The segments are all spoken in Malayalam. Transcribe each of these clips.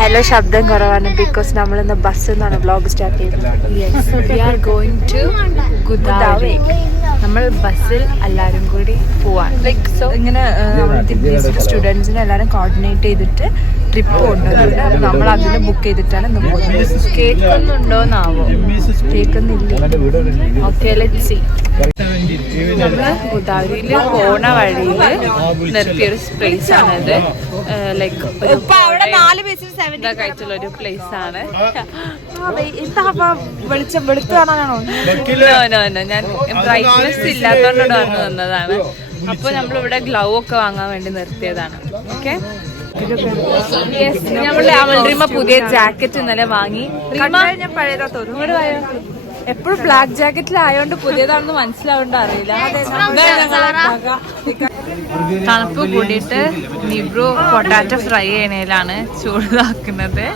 ഹലോ ശബ്ദം കുറവാണ് ബിക്കോസ് നമ്മളിന്ന് ബസ്സിൽ നിന്നാണ് വ്ലോഗ് സ്റ്റാർട്ട് ചെയ്തത്. We are going to Gudavari. നമ്മൾ ബസ്സിൽ എല്ലാവരും കൂടി പോവാൻ ലൈക്ക് സോ ഇങ്ങനെ സ്റ്റുഡൻസിനെ എല്ലാവരും കോർഡിനേറ്റ് ചെയ്തിട്ട് ട്രിപ്പ് കൊണ്ടുവന്നിട്ട് അത് നമ്മൾ അതിന് ബുക്ക് ചെയ്തിട്ടാണ് പോകുന്നത്. കേൾക്കുന്നുണ്ടോന്നാവോ? കേൾക്കുന്നില്ല. Okay let's see. നമ്മള് ഗുദാവരിയിൽ പോണ വഴിയിൽ നിർത്തിയൊരു പ്ലേസ് ആണിത്. ലൈക്ക് ആയിട്ടുള്ള ഒരു പ്ലേസ് ആണ്. വെളിച്ചം വെളുത്ത് കാണാനാണോ? ഞാൻ ബ്രൈറ്റ്നെസ് ഇല്ലാത്തോണ്ട് വന്നതാണ്. അപ്പൊ നമ്മളിവിടെ ഗ്ലൗ ഒക്കെ വാങ്ങാൻ വേണ്ടി നിർത്തിയതാണ്. ഓക്കെ, നമ്മള് അമൽറീമ പുതിയ ജാക്കറ്റ് ഇന്നലെ വാങ്ങി. ഞാൻ പഴയതാ തോന്നുന്നു. എപ്പോഴും ബ്ലാക്ക് ജാക്കറ്റിലായോണ്ട് പുതിയതാണെന്ന് മനസ്സിലാവേണ്ട അറിയില്ല. തണുപ്പ് കൂടിയിട്ട് നിബ്രു പൊട്ടാറ്റോ ഫ്രൈ ചെയ്യണേലാണ് ചൂടാക്കുന്നത്.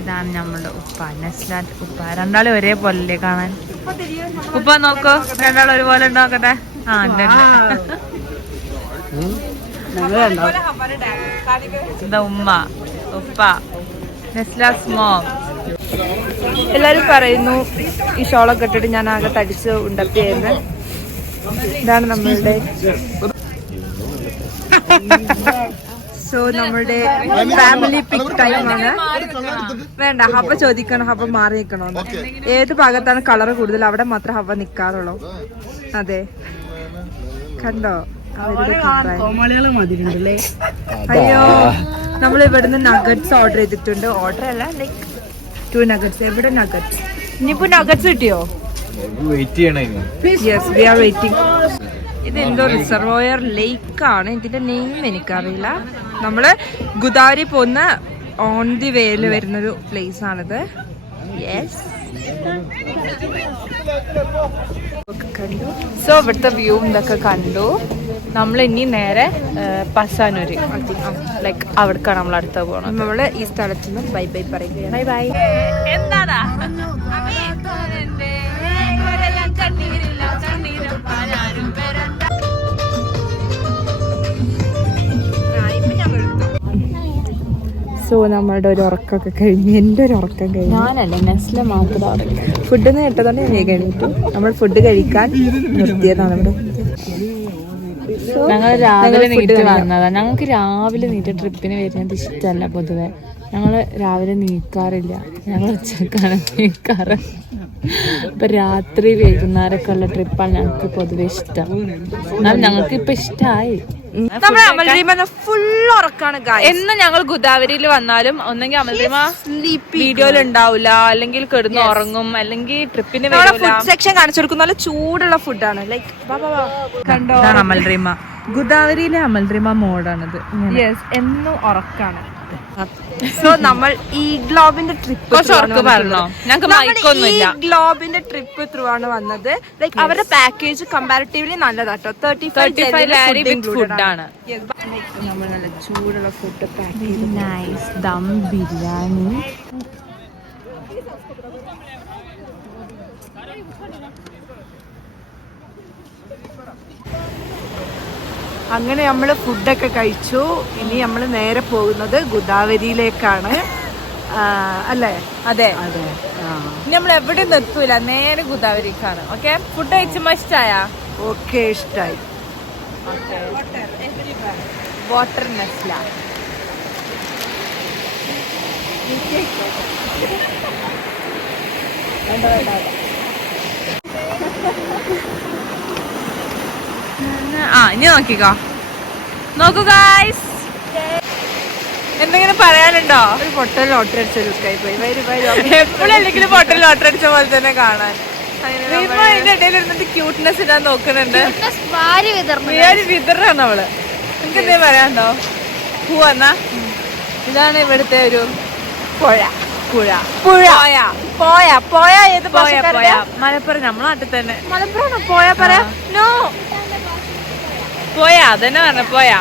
ഇതാണ് നമ്മുടെ ഉപ്പ, നസ്ലാറ്റ് ഉപ്പ. രണ്ടാളും ഒരേ പോലെ കാണാൻ. ഉപ്പ നോക്കോ, രണ്ടാളും ഒരുപോലെ നോക്കട്ടെ. ആ എന്താ ഉമ്മ ഉപ്പ നസ്ലാസ് മോം. എല്ലാരും പറയുന്നു ഈ ഷോളൊക്കെ ഇട്ടിട്ട് ഞാൻ ആകെ തടിച്ച് ഉണ്ടപ്പിയായിരുന്നു. ഇതാണ് നമ്മളുടെ സോ നമ്മളുടെ ഫാമിലി പിക് ടൈമാണ്. വേണ്ട, ഹബ്ബ ചോദിക്കണം ഹബ്ബ മാറി നിൽക്കണോ? ഏത് ഭാഗത്താണ് കളർ കൂടുതൽ അവിടെ മാത്രമേ ഹബ്ബ നിക്കാറുള്ളൂ. അതെ, കണ്ടോ അവരുടെ അയ്യോ, നമ്മൾ ഇവിടുന്ന് നഗറ്റ്സ് ഓർഡർ ചെയ്തിട്ടുണ്ട്. ഓർഡർ അല്ല, ലൈക്ക് 2 നഗറ്റ്സ്. എവിടെ നഗറ്റ്സ്? ഇനിയിപ്പോ നഗറ്റ്സ് കിട്ടിയോ? Yes, we are waiting. ഇത് എന്തോ റിസർവോയർ ലേക്ക് ആണ്. ഇതിന്റെ നെയിം എനിക്കറിയില്ല. നമ്മള് ഗുദാവരി പോകുന്ന ഓൺ ദി വേയിൽ വരുന്നൊരു പ്ലേസ് ആണിത്. യെസ്, കണ്ടു. സോ ഇവിടുത്തെ വ്യൂ ഇതൊക്കെ കണ്ടു. നമ്മൾ ഇനി നേരെ പസാനൂര്, ലൈക്ക് അവിടേക്കാണ് നമ്മൾ അടുത്ത പോകണം. നമ്മള് ഈ സ്ഥലത്ത് നിന്ന് ബൈ ബൈ പറയുകയാണ്. Bye bye. എന്താടാ സോ നമ്മളുടെ ഒരു ഉറക്കമൊക്കെ കഴിഞ്ഞ്, എൻ്റെ ഒരു ഉറക്കം കഴിഞ്ഞു. ഞാനല്ല, നെസ്ല മാത്രം ഉറക്കം. ഫുഡ് നിന്ന് കേട്ടതുകൊണ്ട് ഞാൻ കഴിഞ്ഞിട്ടു. നമ്മൾ ഫുഡ് കഴിക്കാൻ നിർത്തിയതാണ് ഇവിടെ. ഞങ്ങൾ രാവിലെ നീറ്റ് വന്നതാ. ഞങ്ങൾക്ക് രാവിലെ നീറ്റ് ട്രിപ്പിന് വരുന്നത് ഇഷ്ടമല്ല പൊതുവെ. ഞങ്ങൾ രാവിലെ നീക്കാറില്ല, ഞങ്ങൾ ഉച്ചക്കാണ് നീക്കാറ്. ഇപ്പൊ രാത്രി വൈകുന്നേരമൊക്കെ ഉള്ള ട്രിപ്പാണ് ഞങ്ങൾക്ക് പൊതുവെ ഇഷ്ടം. എന്നാൽ ഞങ്ങൾക്ക് ഇപ്പൊ ഇഷ്ടമായി. ഫുൾ ഉറക്കാണ്. എന്ന് ഞങ്ങൾ ഗുദാവരിയിൽ വന്നാലും ഒന്നെങ്കിൽ അമൽറീമ വീഡിയോയിൽ ഉണ്ടാവില്ല, അല്ലെങ്കിൽ കിടന്ന് ഉറങ്ങും, അല്ലെങ്കിൽ ട്രിപ്പിന് ഫുഡ് സെക്ഷൻ കാണിച്ചു കൊടുക്കുന്ന നല്ല ചൂടുള്ള ഫുഡാണ്. ലൈക്ക് കണ്ടോ, അമൽറീമ ഗുദാവരിയിലെ അമൽറീമ മോഡാണിത്. യെസ്, എന്നും ഉറക്കാണ്. സോ നമ്മൾ ഈ ഗ്ലോബിന്റെ ട്രിപ്പ് ഗ്ലോബിന്റെ ട്രിപ്പ് ത്രൂ ആണ് വന്നത്. ലൈക്ക് അവരുടെ പാക്കേജ് കമ്പാരിറ്റീവ്ലി നല്ലതാട്ടോ. 35 ഫുഡാണ്. നമ്മൾ നല്ല ചൂടുള്ള ഫുഡ് പാക്ക് ചെയ്ത്, നൈസ് ദം ബിരിയാണി. അങ്ങനെ നമ്മൾ ഫുഡൊക്കെ കഴിച്ചു. ഇനി നമ്മൾ നേരെ പോകുന്നത് ഗുദാവരിയിലേക്കാണ്, അല്ലേ? അതെ അതെ. ഇനി നമ്മൾ എവിടെ നിർത്തൂല, നേരെ ഗുദാവരിക്കാണ്. ഓക്കെ, ഫുഡ് കഴിച്ചുമ്പോ ഇഷ്ടായ? ഓക്കെ, ഇഷ്ടായി. വാട്ടർ നെസ്ല. ഇനി നോക്കിക്കോ, നോക്കൂ ഗായ്സ്. എന്തെങ്കിലും പറയാനുണ്ടോ? ഒരു പൊട്ടൽ ലോട്ടറി അടിച്ചൊരു എപ്പോഴും അല്ലെങ്കിലും പൊട്ടൽ ലോട്ടറി അടിച്ച പോലെ തന്നെ കാണാൻ. അതിന്റെ ഇടയിൽ ഇരുന്നിട്ട് ക്യൂട്ട്നെസ് ഇടാൻ നോക്കുന്നുണ്ട്. വിതറാണ് അവള്. എനിക്ക് എന്തെങ്കിലും പറയാനുണ്ടോ? പൂവന്നാ ഇതാണ് ഇവിടുത്തെ ഒരു പുഴ. പുഴ പുഴ പോയ പോയ ഏത് പോയ? മലപ്പുറം, നമ്മളെ നാട്ടിൽ തന്നെ. മലപ്പുറം പോയ പറയാ? നോ, പോയാ അതന്നെ പറഞ്ഞ പോയാ.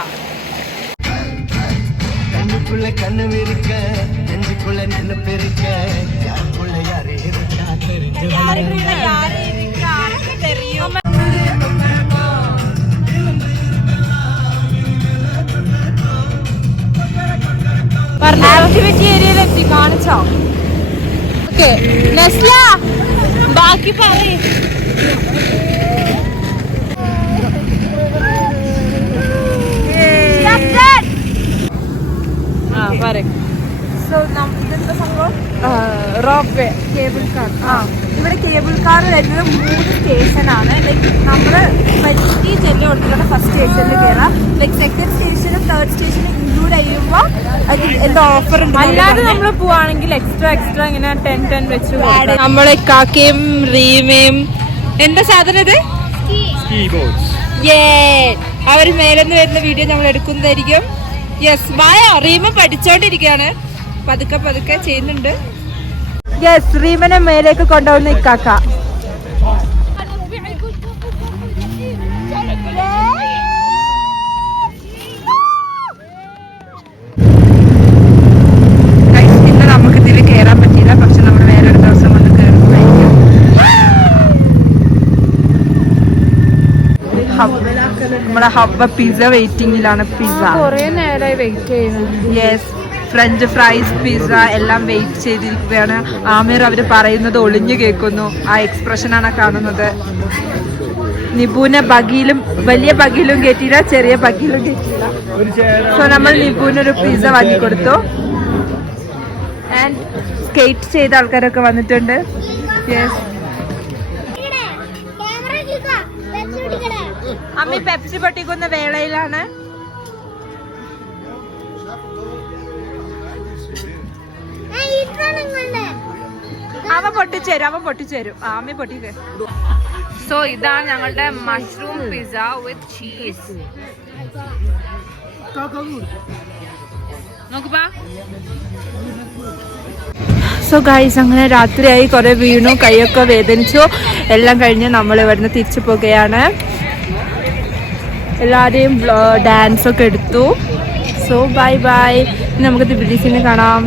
ആക്ടിവിറ്റി ഏരിയയിലെത്തി കാണിച്ചോ? ഓക്കെ നെസ്ല ബാക്കി പറയ്. Rope way cable car. ഇവിടെ കേബിൾ കാർ വരുന്നത് 3 സ്റ്റേഷനാണ്. ലൈക്ക് നമ്മള് ഈ ചെല്ലി കൊടുത്തിട്ട് ഫസ്റ്റ് സ്റ്റേഷനിൽ കയറാം. ലൈക്ക് സെക്കൻഡ് സ്റ്റേഷനും തേർഡ് സ്റ്റേഷനും ഇൻക്ലൂഡ് ചെയ്യുമ്പോൾ എന്തോ ഓഫർ ഉണ്ട്. അല്ലാതെ നമ്മൾ പോവാണെങ്കിൽ എക്സ്ട്രാ ഇങ്ങനെ 10 വെച്ച് നമ്മളെ കാക്കയും റീമയും എന്താ സാധനം ഇത് അവര് മേലെന്ന് വരുന്ന വീഡിയോ നമ്മൾ എടുക്കുന്നതായിരിക്കും. യെസ് വായ റീമ പഠിച്ചോണ്ടിരിക്കുകയാണ്. പതുക്കെ ചെയ്യുന്നുണ്ട്. യെസ് റീമനെ മേലേക്ക് കൊണ്ടുപോകുന്ന ഇക്കാക്ക. ഇന്ന് നമുക്ക് ഇതിൽ കയറാൻ പറ്റിയില്ല. പക്ഷെ നമ്മൾ വേറൊരു ദിവസം വന്ന് കയറുന്നതായിരിക്കും. നമ്മുടെ ഹബ്ബ പിസ്സ വെയിറ്റിംഗിലാണ്. പിസ്സ കുറേ നേരമായി വെയിറ്റ് ചെയ്യുന്നത്. യെസ് ഫ്രഞ്ച് ഫ്രൈസ് പിസ്സ എല്ലാം വെയിറ്റ് ചെയ്തിരിക്കുകയാണ്. ആമിർ അവര് പറയുന്നത് ഒളിഞ്ഞു കേൾക്കുന്നു. ആ എക്സ്പ്രഷനാണ് കാണുന്നത്. നിബുവിനെ ബഗിയിലും വലിയ ബഗിയിലും കയറ്റിയില്ല, ചെറിയ ബഗിയിലും കയറ്റിയില്ല. സോ നമ്മൾ നിബുവിനൊരു പിസ്സ വാങ്ങിക്കൊടുത്തു. ആൻഡ് സ്കേറ്റ് ചെയ്ത ആൾക്കാരൊക്കെ വന്നിട്ടുണ്ട്. യെസ് അമ്മി പെപ്സി പൊട്ടിക്കുന്ന വേളയിലാണ്. അവൻ പൊട്ടിച്ചേരും. ആമി പൊട്ടിക്ക്. സോ ഇതാണ് ഞങ്ങളുടെ മഷ്റൂം പിസ്സ വിത്ത് ചീസ്. നോക്കുവാ. സോ ഗൈസ് അങ്ങനെ രാത്രിയായി, കുറെ വീണു, കൈയൊക്കെ വേദനിച്ചു. എല്ലാം കഴിഞ്ഞ് നമ്മൾ ഇവിടുന്ന് തിരിച്ചു പോകുകയാണ്. എല്ലാവരെയും ഡാൻസൊക്കെ എടുത്തു. സോ ബൈ നമുക്ക് തിബിലിസിനെ കാണാം.